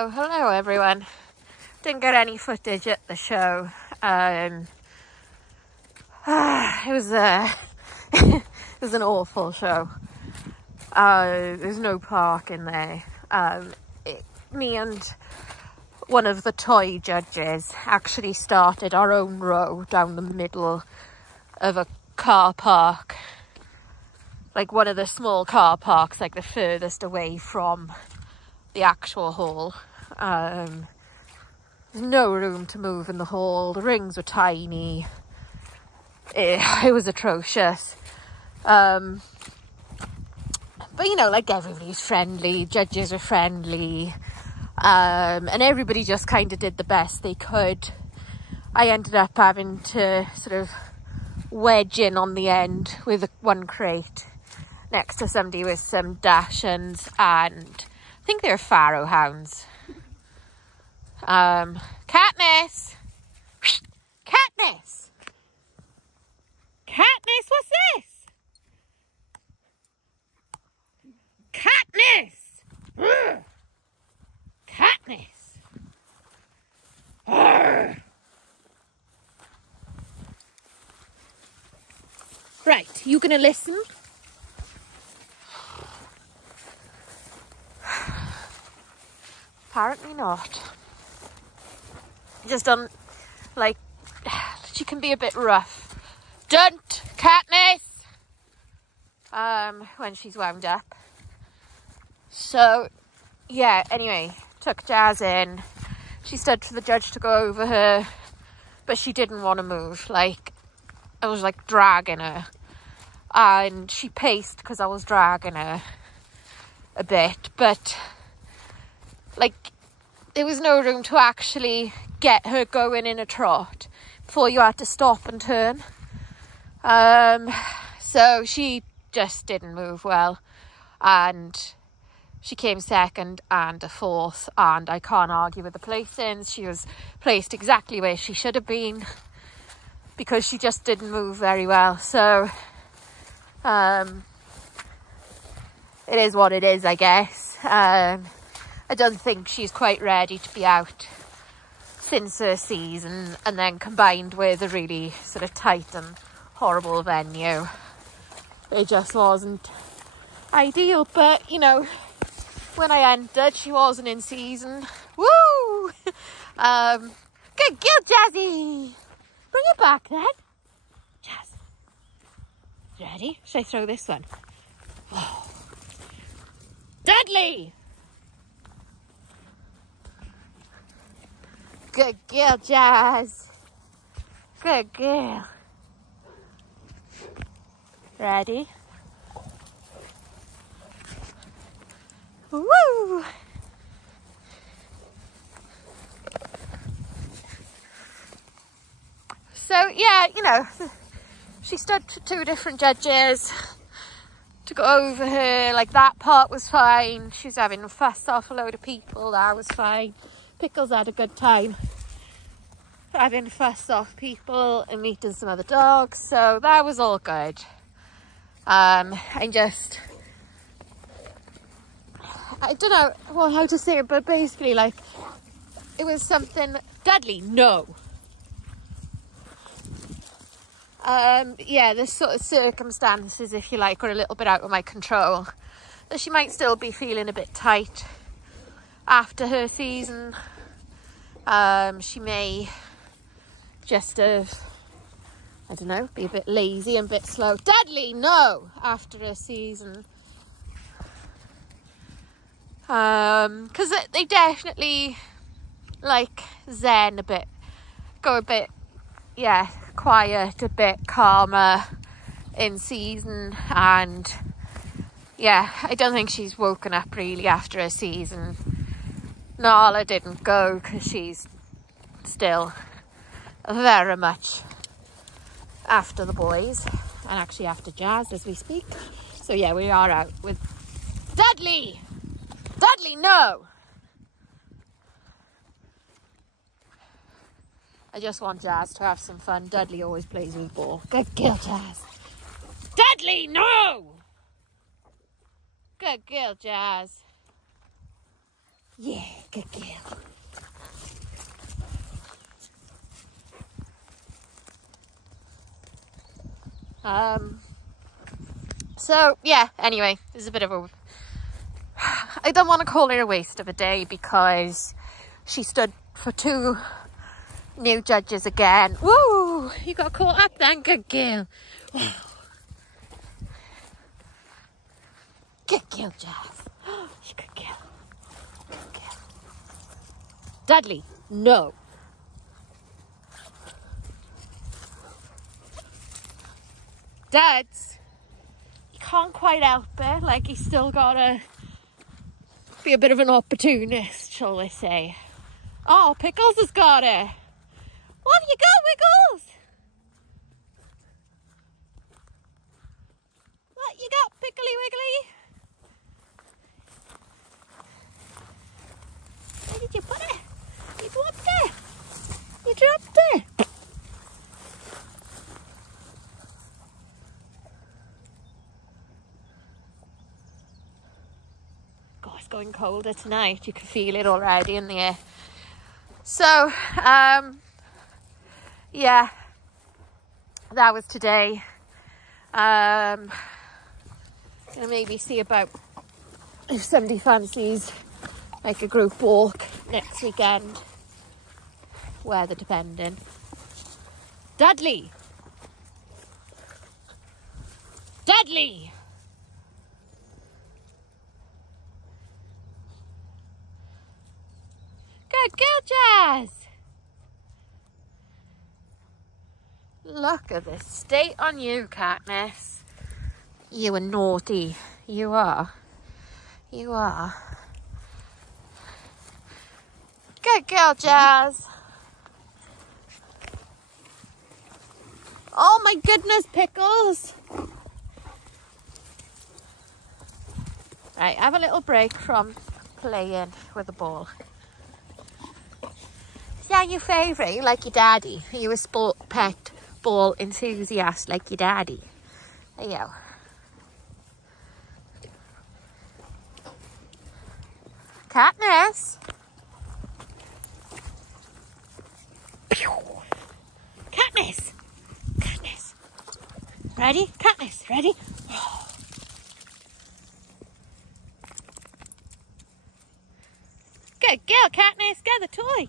So, hello everyone. Didn't get any footage at the show. It was it was an awful show. There's no park in there. Me and one of the toy judges actually started our own row down the middle of a car park, like one of the small car parks, like the furthest away from the actual hall. There's no room to move in the hall. The rings were tiny. It was atrocious. But you know, like, everybody's friendly, judges were friendly, and everybody just kind of did the best they could. I ended up having to sort of wedge in on the end with one crate next to somebody with some Dachshunds and I think they're Pharaoh hounds. Katniss! Katniss! Katniss, what's this? Katniss! Urgh. Katniss! Urgh. Right, you gonna listen? Apparently not. Just like, she can be a bit rough. Don't, Katniss! When she's wound up. So, yeah, anyway, took Jazz in. She stood for the judge to go over her, but she didn't want to move. Like, I was like dragging her. And she paced because I was dragging her a bit, but like, there was no room to actually get her going in a trot before you had to stop and turn. So she just didn't move well, and she came second and a fourth, and I can't argue with the placings. She was placed exactly where she should have been because she just didn't move very well. So it is what it is, I guess. I don't think she's quite ready to be out since her season, and then combined with a really sort of tight and horrible venue, it just wasn't ideal. But you know, when I entered, she wasn't in season. Woo! Good girl, Jazzy. Bring it back then, Jazz. Ready? Should I throw this one? Oh. Dudley! Good girl, Jazz. Good girl. Ready? Woo! So, yeah, you know, she stood to two different judges to go over her. Like, that part was fine. She was having a fuss off a load of people. That was fine. Pickles had a good time having fuss off people and meeting some other dogs, so that was all good. I don't know how to say it, but basically, like, it was something. Dudley, no. Yeah, this sort of circumstances, if you like, are a little bit out of my control. That she might still be feeling a bit tight after her season. She may just have, I don't know, be a bit lazy and a bit slow. Dudley, no! After her season. Because they definitely, like, zen a bit. Go a bit, yeah, quiet, a bit calmer in season. And, yeah, I don't think she's woken up really after her season. Nala didn't go because she's still very much after the boys, and actually after Jazz as we speak. So yeah, we are out with Dudley. Dudley, no. I just want Jazz to have some fun. Dudley always plays with the ball. Good girl, Jazz. Dudley, no. Good girl, Jazz. Yeah. Good girl. So yeah, anyway, there's a bit of a, I don't want to call it a waste of a day because she stood for 2 new judges again. Woo! You got caught up then, good girl. Good girl, Jazz. Good girl. Good girl. Dudley, no. Dad's, he can't quite help it. Like, he's still gotta be a bit of an opportunist, shall we say. Oh, Pickles has got it. What have you got, Wiggles? What you got, Pickly Wiggly? Where did you put it? You dropped it. You dropped it. God, it's going colder tonight. You can feel it already in the air. So, yeah, that was today. Gonna maybe see about if somebody fancies like a group walk next weekend, weather depending. Dudley! Dudley! Good girl, Jazz! Look at the state on you, Katniss. You are naughty. You are. You are. Good girl, Jazz. Oh my goodness, Pickles. Right, have a little break from playing with the ball. Is that your favourite? You like your daddy? Are you a sport pet ball enthusiast like your daddy? There you go. Katniss. Katniss. Katniss. Ready? Katniss, ready? Oh. Good girl, Katniss. Get the toy.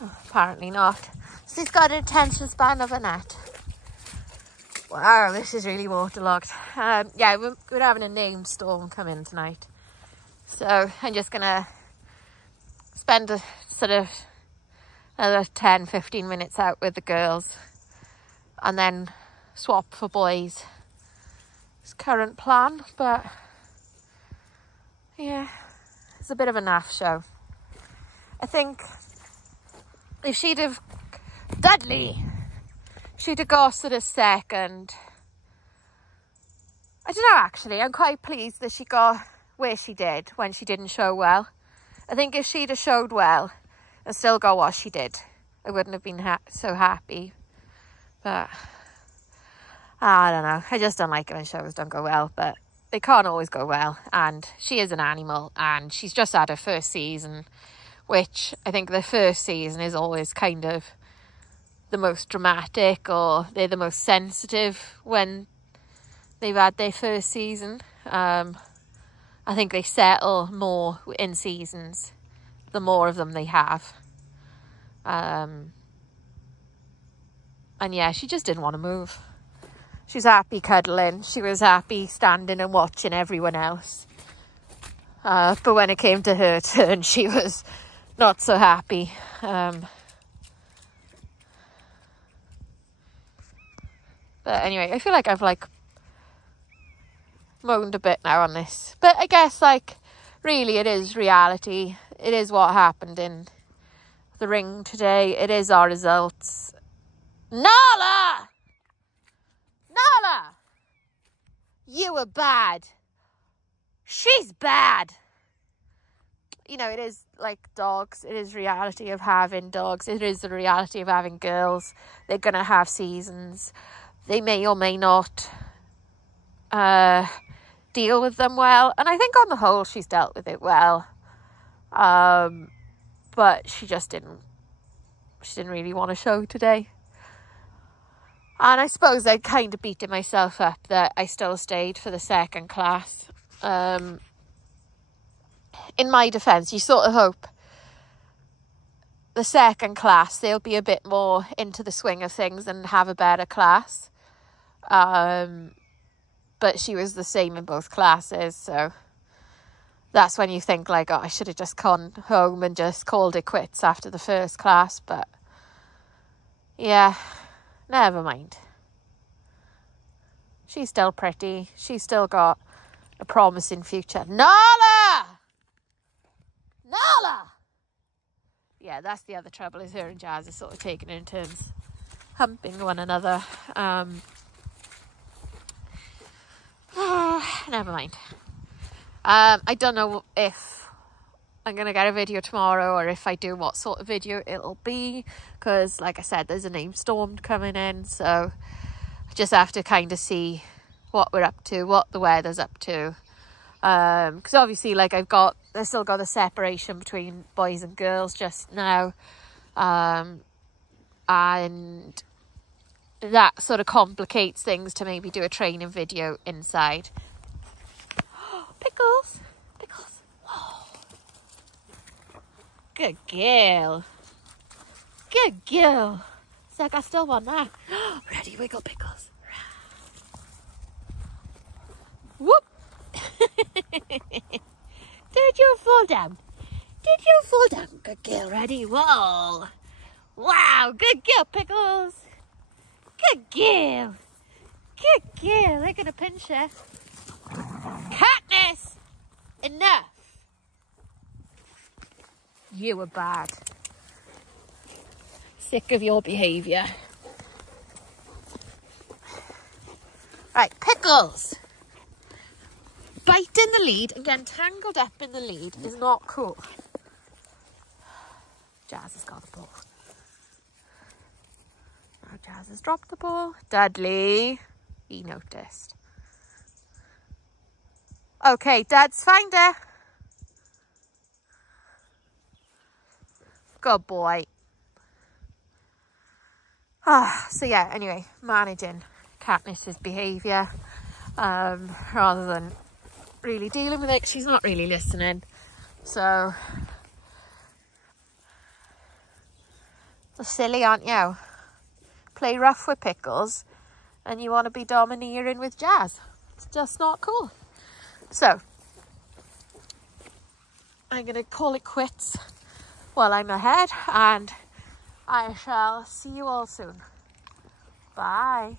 Oh, apparently not. She's got an attention span of a gnat. Wow, this is really waterlogged. Yeah, we're having a name storm come in tonight. So I'm just going to spend a sort of another 10-15 minutes out with the girls and then swap for boys. It's current plan, but yeah, it's a bit of a naff show. I think if she'd have, Dudley, she'd have got sort of second. I don't know, actually, I'm quite pleased that she got where she did when she didn't show well. I think if she'd have showed well and still got what she did, I wouldn't have been so happy. But I don't know, I just don't like it when shows don't go well, but they can't always go well, and she is an animal and she's just had her first season, which I think the first season is always kind of the most dramatic, or they're the most sensitive when they've had their first season. I think they settle more in seasons, the more of them they have. And yeah, she just didn't want to move. She was happy cuddling. She was happy standing and watching everyone else. But when it came to her turn, she was not so happy. But anyway, I feel like I've moaned a bit now on this, but I guess really it is reality. It is what happened in the ring today. It is our results. Nala, you were bad. She's bad. You know, it is like dogs. It is reality of having dogs. It is the reality of having girls. They're gonna have seasons. They may or may not deal with them well, and I think on the whole she's dealt with it well. But she didn't really want to show today. And I suppose I kind of beating myself up that I still stayed for the second class. In my defence, you sort of hope the second class, they'll be a bit more into the swing of things and have a better class. But she was the same in both classes, so that's when you think like, oh, I should have just gone home and just called it quits after the first class. But yeah, never mind. She's still pretty. She's still got a promising future. Nala! Nala! Yeah, that's the other trouble, is her and Jazz are sort of taking it in turns humping one another. Never mind. I don't know if I'm going to get a video tomorrow, or if I do, what sort of video it'll be, because like I said, there's a name storm coming in, so I just have to kind of see what we're up to, what the weather's up to. Because obviously, like, I've still got the separation between boys and girls just now, and that sort of complicates things to maybe do a training video inside. Pickles, Pickles, whoa, good girl, good girl. So I got still one there. Ready, wiggle, Pickles. Whoop. Did you fall down? Did you fall down? Good girl, ready? Whoa. Wow, good girl, Pickles. Good girl. Good girl. They're going to pinch her. Katniss! Enough. You were bad. Sick of your behaviour. Right, Pickles. Biting the lead and getting tangled up in the lead is not cool. Jazz has got the ball. Now Jazz has dropped the ball. Dudley, he noticed. Okay, Dad's find her. Good boy. So yeah, anyway, managing Katniss's behaviour rather than really dealing with it. She's not really listening, so silly, aren't you? Play rough with Pickles and you want to be domineering with Jazz. It's just not cool. So I'm going to call it quits while I'm ahead, and I shall see you all soon. Bye.